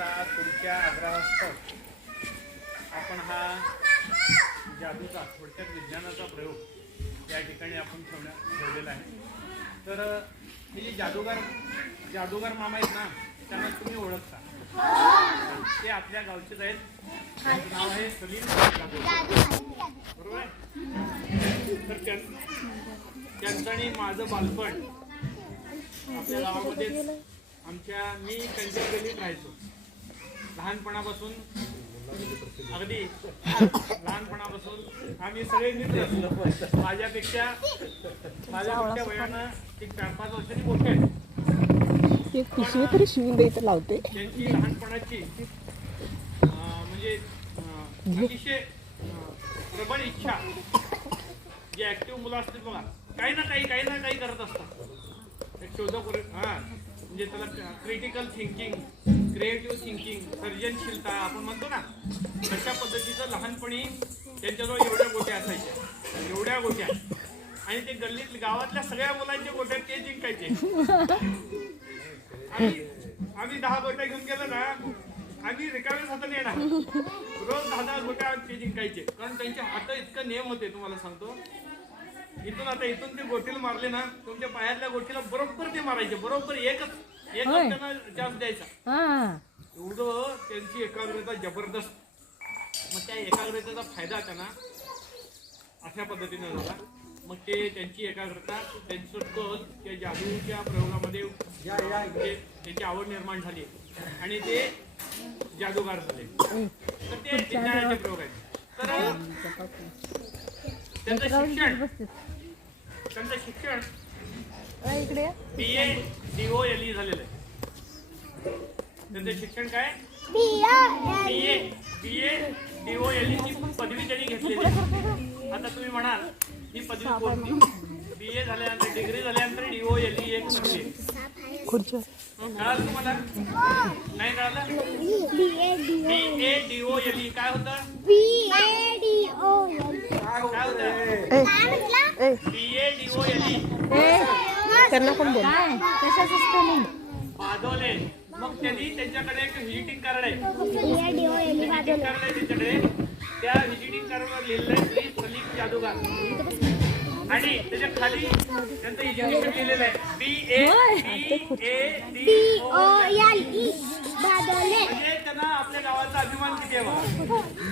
आता तुमच्या आग्रहास्तव आपण हा जादूचा थोडक्यात विज्ञानाचा प्रयोग या ठिकाणी आपण ठेवलेला आहे. तर हे जे जादूगार मामा आहेत ना, त्यांना तुम्ही ओळखता. ते आपल्या गावचेच आहेत. त्यांचं नाव आहे सलीम बरोबर आहे. तर त्यांचं आणि माझं बालपण आपल्या गावामध्ये मी त्यांच्या गल्लीत राहायचो लहानपणापासून. अगदी लहानपणापासून आम्ही सगळे मित्र. माझ्यापेक्षा वयानं एक 4-5 वर्षांनी मोठे आहेत. त्यांची लहानपणाची म्हणजे अतिशय प्रबळ इच्छा, जे ऍक्टिव्ह मुलं असतील बघा, काही ना काही करत असतात. एक शोधक म्हणजे त्याला क्रिटिकल थिंकिंग, क्रिएटिव्ह थिंकिंग, सर्जनशीलता आपण म्हणतो ना, तशा पद्धतीचं लहानपणी त्यांच्याजवळ एवढ्या गोट्या असायच्या, एवढ्या गोट्या. आणि ते गल्लीत गावातल्या सगळ्या मुलांच्या गोट्या ते जिंकायचे. आम्ही 10 गोट्या घेऊन गेलो ना, आम्ही रिकाम्याच हाताने येणार. रोज 10 गोट्या ते जिंकायचे. कारण त्यांचे हात इतकं नियम होते, तुम्हाला सांगतो. इथून ते गोटीला मारले ना, तुमच्या पायातल्या गोटीला बरोबर ते मारायचे. बरोबर एकच त्यांना चान्स द्यायचा. एवढं त्यांची एकाग्रता जबरदस्त. मग त्या एकाग्रतेचा फायदा त्यांना अशा पद्धतीने झाला. मग ते त्यांची एकाग्रता, त्यांचं कल त्या जादूच्या प्रयोगामध्ये त्यांची आवड निर्माण झाली आणि ते जादूगार झाले. तर ते विज्ञानाचे प्रयोग आहेत. तर त्यांचं शिक्षण BA DOLE झालेलं आहे. त्यांचं शिक्षण काय? BA DOLE ची पदवी त्यांनी घेतलेली आहे. आता तुम्ही म्हणाल ही पदवी कोणती? BA झाल्यानंतर, डिग्री झाल्यानंतर DOLE एक नसते. कळालं तुम्हाला? नाही कळालं? BA DOLE काय होतं? काय होतं? BA DOLE त्यांना कोण बोल बादोले. मग त्यांनी त्यांच्याकडे एक व्हिजिटिंग कार्ड आहे. व्हिजिटिंग कार्ड आहे त्यांच्याकडे. त्या व्हिजिटिंग कार्डवर लिहिलेलं आहे श्री सलीम जादूगार. आणि त्याच्या खाली त्यांचं एज्युकेशन लिहिलेलं आहे BA DOLE. म्हणजे त्यांना आपल्या गावाचा अभिमान किती आहे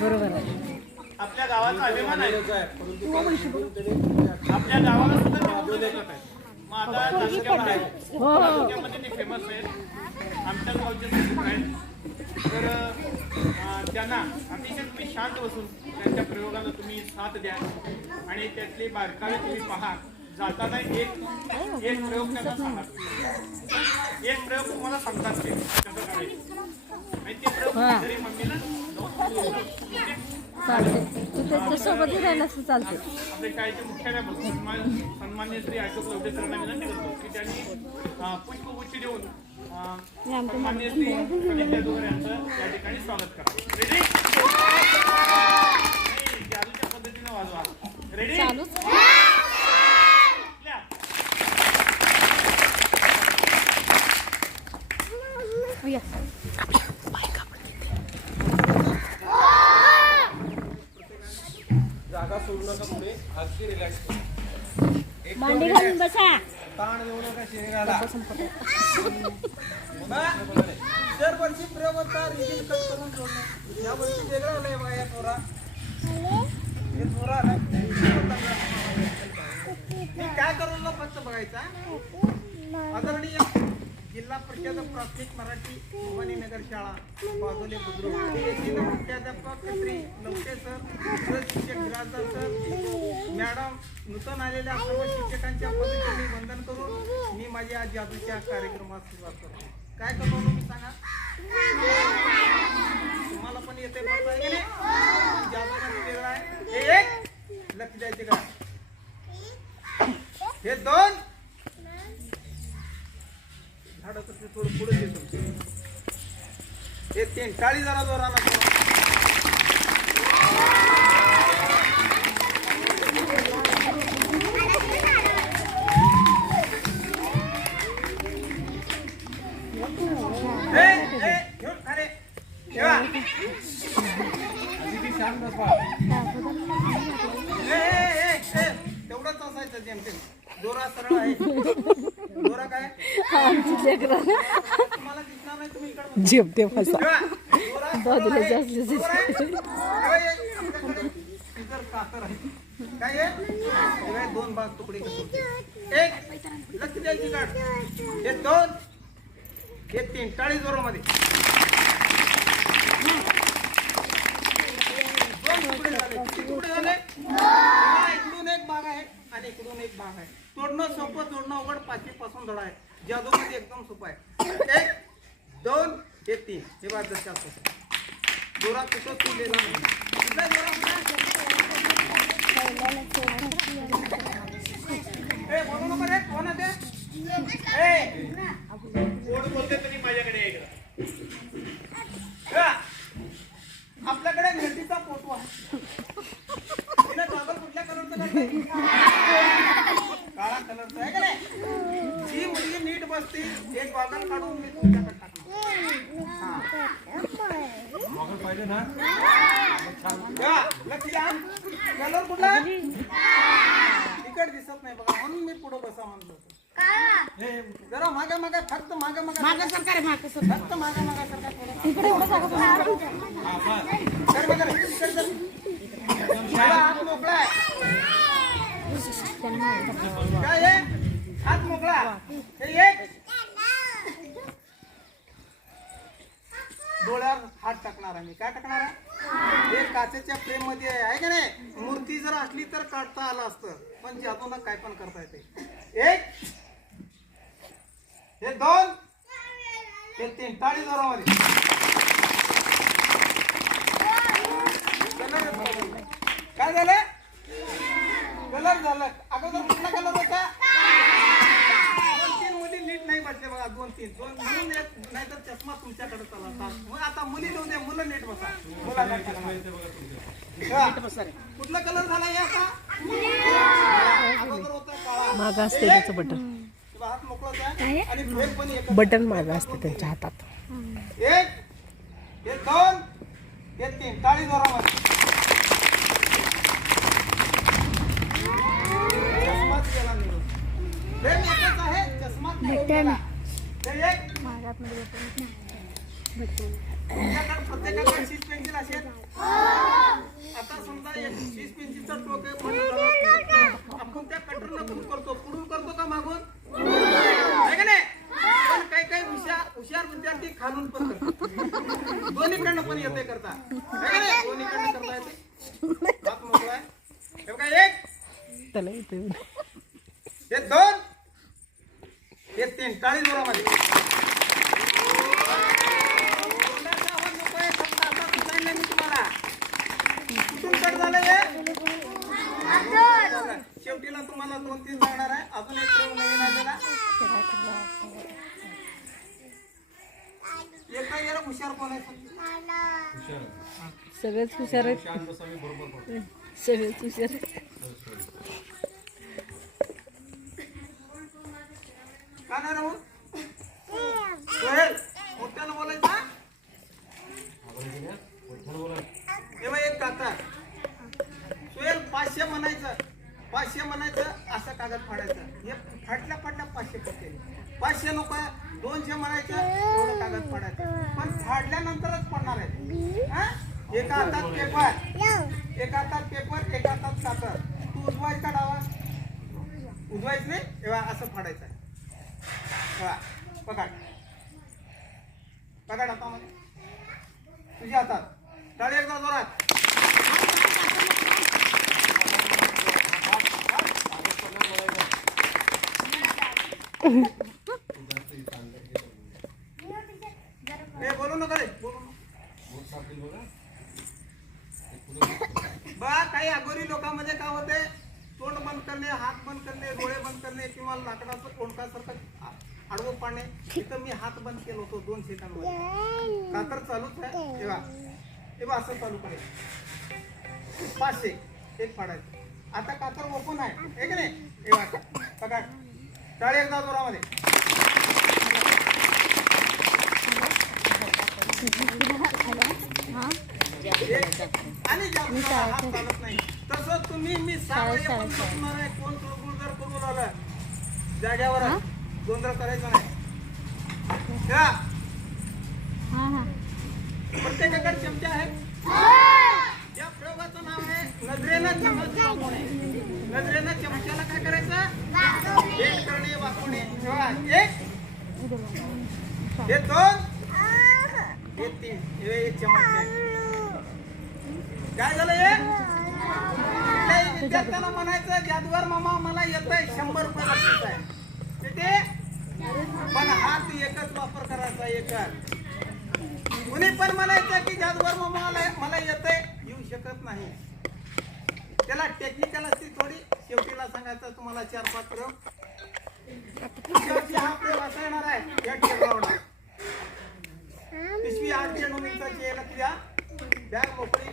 बरोबर आहे. आपल्या गावाचा अभिमान आहे. आपल्या गावाला सुद्धा ते. मग आता तालुक्यामध्ये ते फेमस आहेत. आमच्या गावचे आहेत. तर त्यांना अतिशय तुम्ही शांत बसून त्यांच्या प्रयोगाला तुम्ही साथ द्या आणि त्यातले बारकावे तुम्ही पहा. जाताना एक प्रयोग त्यांना सांगा. एक प्रयोग तुम्हाला सांगतात ते कसं करायचं. आणि ते प्रयोग घरी मम्मीला चालते. आपल्या शाळेचे मुख्याध्यापक सन्मान्य श्री अशोक लवटे सरांना विनंती करतो की त्यांनी पुष्पगुच्छ देऊन सन्मान्य श्री सलीम जादूगार यांचं या ठिकाणी स्वागत करा. रेडी? जादूच्या पद्धतीने वाजवा. रेडी? जागा सोडू नका. पुढे अगदी रिलॅक्स मांडी घालून बसा. ताण देऊ नका शरीराला. दरवर्षी प्रयोग होता, रिझल्ट कट करून सोडणं. या वर्षी वेगळं आलंय बघा. या पोरा हे पोरा मी काय करून फक्त बघायचा. आदरणीय जिल्हा परिषद प्राथमिक मराठी भवानी नगर शाळा बाजोले बुद्रुक येथील मुख्याध्यापक श्री लवटे सर, शिक्षक बिराजदार सर, मॅडम, नूतन आलेल्या सर्व शिक्षकांच्या पद्धतीने वंदन करून मी माझ्या आज जादूच्या कार्यक्रमात सुरुवात करतो. काय करतो मी सांगा. तुम्हाला पण येते बरोबर आहे की नाही? जादू वेगळा आहे. एक लक्ष द्यायचे का? हे 2 झाडं कसं थोडं पुढे येतो. हे 3 टाळी जरा जोराला. घेऊन खाणे दोरा सरळ आहे. दोरा काय आमची लेकरं तुम्हाला दिसणार नाही, तुम्ही इकडे बघा. जेवते फसा तेव्हा दोरा सरळ बाजूला आहे. जास्त दोरा आहे. तेव्हा हे आपल्याकडे इतर कातर आहे. काय आहे? तेव्हा हे दोन भाग तुकडे करतो. एक लक्ष द्यायची काढ. हे दोन, हे तीन. टाळी जोरामध्ये. दोन तुकडे झाले. किती तुकडे झाले? तेव्हा इकडून एक भाग आहे आणि इकडून एक भाग आहे. तोडणं सोपं, तोडणं अवघड. पाचवीपासून धडा आहे. जादूमध्ये एकदम सोपं आहे. एक, दोन, हे तीन. हे बाजू असतं. दोरा कुठं तुलेला नाही. कुठला दोरा ए, बोलू नको रे. कोण आहे ते? ए, कोण बोलते तरी माझ्याकडे आहे इकडं. हा. आपल्याकडे मेहंदीचा फोटो आहे. तिने गॉगल कुठल्या कलरचा घातलाय? काळा कलरचा आहे का नाही? जी मुलगी नीट बसते एक गॉगल काढून मी तुझ्याकडे टाकणार. हा. मॉगल पाहिजे ना. तेव्हा लक्ष द्या. कलर कुठला? तिकड दिसत नाही बघा, म्हणून मी पुढे बसा म्हणलं होतं. जरा मागे मागे, फक्त मागे मागे सरकार, फक्त मागे मागे सरकार. हात मोकळा आहे. काय आहे? हात मोकळा. हे एक डोळ्यावर हात टाकणार आहे मी. काय टाकणार आहे? हे काचेच्या फ्रेम मध्ये आहे का नाही? मूर्ती जर असली तर काढता आलं असतं, पण जादूला काय पण करता येते. एक, हे दोन, हे तीन. टाळी जोरामध्ये. काय झालं? कलर झालं. अगोदर कुठला कलर होता? दोन तीन मुली नीट नाही बसले बघा. दोन तीन म्हणून एक नाहीतर चष्मा तुमच्याकडे चालवता. मग आता मुली देऊ दे, मुलं नीट बसा. कुठला कलर झाला हे आता? अगोदर होता काळा. मागं असते त्याचं बटन. हात मोकळं द्या आणि फ्रेम पण एक. बटन मागं असते त्यांच्या हातात. एक, हे दोन, हे तीन. टाळी जोरामध्ये. चष्माच गेला निघून. फ्रेम एकच आहे, चष्माच गेला. ते एक. तुमच्याकडे प्रत्येकाकडे 6 पेन्सिल असेल. आता समजा एक 6 पेन्सिलचा टोक आहे. आपण त्या कटरनं पुढून करतो. पुढून करतो का मागून? आहे का नाही? पण काही काही हुशार विद्यार्थी खालून पण करतात. दोन्हीकडनं पण येते करता. आहे का नाही? दोन्हीकडनं करता येते. हात मोकळा आहे. हे बघा. एक, त्याला येते. हे दोन, हे तीन. टाळी जोरामध्ये. तोंडाचा आवाज नको आहे. फक्त आता सांगितलं मी तुम्हाला. कुठून कट झालं हे? शेवटीला तुम्हाला 2-3 सांगणार आहे. अजून एक प्रयोग नवीन आलेला. एका येरा हुशार कोण आहे? सगळेच हुशार आहेत. शांत बसावी, बरोबर पडतो. सगळेच हुशार आहेत. का नाही राहून? सोहेल, मोठ्यानं बोलायचा. तेव्हा एक काका सोहेल 500 म्हणायचं. 500 म्हणायचं. असं कागद फाडायचं. हे फाटल्या 500 पडते. 500 नको आहे. 200 म्हणायचं. एवढं कागद फाडायचं. पण फाडल्यानंतरच पडणार आहे. हा? एका हातात पेपर, एका हातात पेपर, एका हातात कागद. तू उजवायच का डावा? उजवायच नाही. तेव्हा असं फाडायचं आहे. पकड पकड हातामध्ये. तुझ्या हातात. टाळी एकदा जोरात. बोलू नका रे. बोलू बा. काही अगोरी लोकांमध्ये काय होते? तोंड बंद करणे, हात बंद करणे, डोळे बंद करणे किंवा लाकडाचं कोणतासारखं आडवं पाडणे. इथं मी हात बंद केलं होतो 2 सेकंदमध्ये. कातर चालूच आहे. तेव्हा असं चालू करायचं. 500 एक फाडायचं. आता कातर ओपन आहे. एक नाही. तेव्हा पकड. टाळी एकदा जोरामध्ये. आणि जास्त हात चालत नाही. तसं तुम्ही मी 6 वाजेपर्यंत बसणार आहे. कोण तुळगुळ जर करून आलं जाग्यावर गोंधळ करायचा नाही. ठेवा. प्रत्येकाकडे चमचे आहेत. या प्रयोगाचं नाव आहे नजरेनं चमच वापरणे. नजरेनं चमच्याला काय करायचं? एक करणे वापरणे. ठेवा. एक, हे दोन, हे तीन. हे चमच आहे. काय झालं हे? कुठल्याही विद्यार्थ्याला म्हणायचं जादूगार मामा मला येतंय 100 रुपये बक्षीस आहे. ते पण हात एकच वापर करायचा. एकच. कुणी पण म्हणायचं की जादूगार मामा मला येतंय, येऊ शकत नाही. त्याला टेक्निकल असते थोडी. शेवटीला सांगायचं तुम्हाला 4-5 प्रयोग. शेवटी हा प्रयोग असा येणार आहे. या टेबलावर पिशवी 8 चेंडूंची यायला तुझ्या बॅग मोकळी.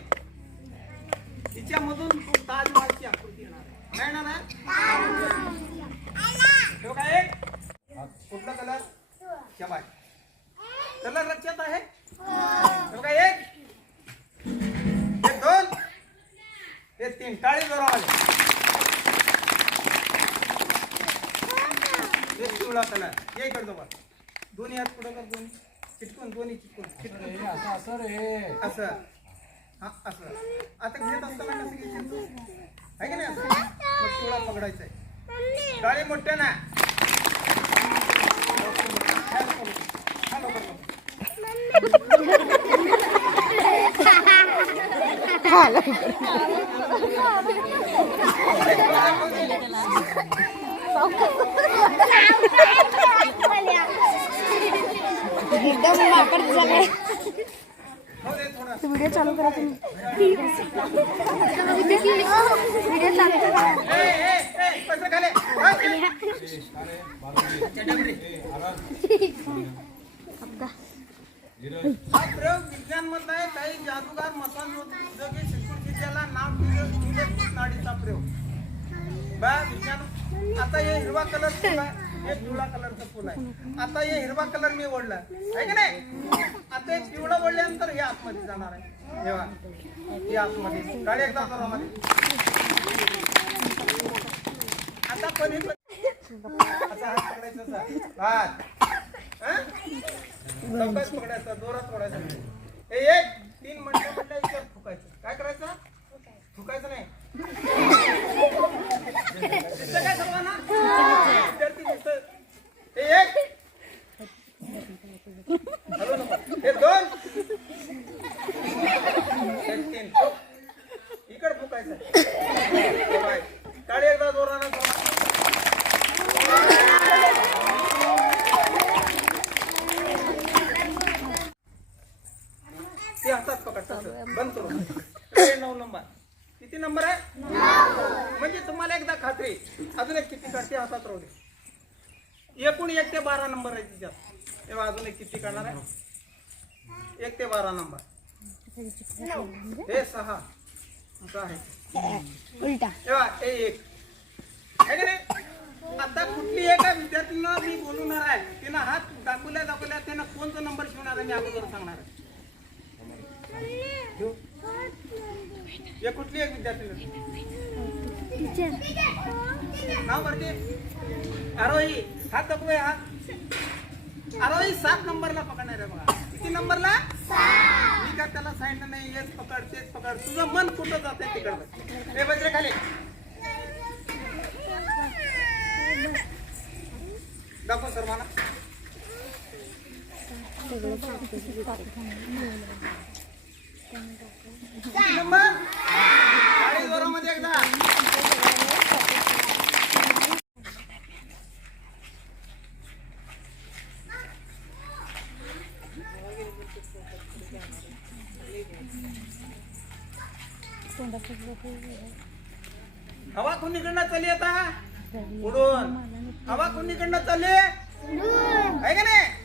तिच्यामधून ताजमहालची आकृती येणार आहे. काय येणार आहे? काय एक कुठला कलर? शाबाश. कलर लक्षात आहे? काय एक, हे दोन, हे तीन. टाळी जोरावाले. हे पिवळा कलर. ये इकडे जवळ. दोन्ही हात पुढे कर. दोन्ही चिटकून. दोन्ही चिटकून. असं रे. असं. हा असं. आता घेत असताना कसं घ्यायचं आहे की नाही? असं मग पिवळा पकडायचा आहे. टाळी मोठ्या ना. व्हिडिओ चालू करा तुम्ही. व्हिडिओ चालू करा. हा प्रयोग विज्ञान मधला आहे. काही जादूगार मसाल उद्योगी शिक्षण नाव दिले नाडीचा प्रयोग. बा विज्ञान. आता हे हिरवा कलर फुल आहे. हे पिवळा कलरचं फुल आहे. आता हे हिरवा कलर मी ओढला आहे की नाही? आता हे पिवळा ओढल्यानंतर हे आतमध्ये जाणार आहे. तेव्हा हे आतमध्ये गाडी एकदा मध्ये. आता पण असा हात पकडायचा. हात पकडायचा. जोरात पकडायचा. हे एक 3 मिनिटं म्हटलं इतर फुकायचं. काय करायचं? फुकायचं नाही. दिसतं काय सर्वांना? विद्यार्थी दिसतं. हे एक, हॅलो नको. हे दोन, हे 3. इकडे फुकायचं. टाळी एकदा जोरानं. ते हातात पकडतात. बंद करू. 9 नंबर. किती नंबर आहे? म्हणजे तुम्हाला एकदा खात्री. अजून एक किती काढते हातात राहू दे. एकूण 1 ते 12 नंबर आहे तिच्यात. तेव्हा अजून एक किती काढणार आहे? 1 ते 12 नंबर. हे 6 असं आहे. उलटा. तेव्हा हे 1 आहे का नाही? आता कुठली एका विद्यार्थीनं मी बोलवणार आहे. तिनं हात दाखवल्या त्यानं कोणता नंबर शिवणार आहे मी अगोदर सांगणार आहे. हे कुठली एक विद्यार्थी नाव भरते. आरोही हात दाखवूया. हात आरोही 7 नंबरला पकडणार आहे बघा. किती नंबरला? 7. मी का त्याला सांगितलं नाही हेच पकड तेच पकड. तुझं मन कुठं जाते तिकडं. हे बजरे खाली दाखव सर मला. नंबर 40 जोरामध्ये एकदा. हवा कुणीकडनं चालली आता? उडून. हवा कुणीकडनं चालली आहे का नाही?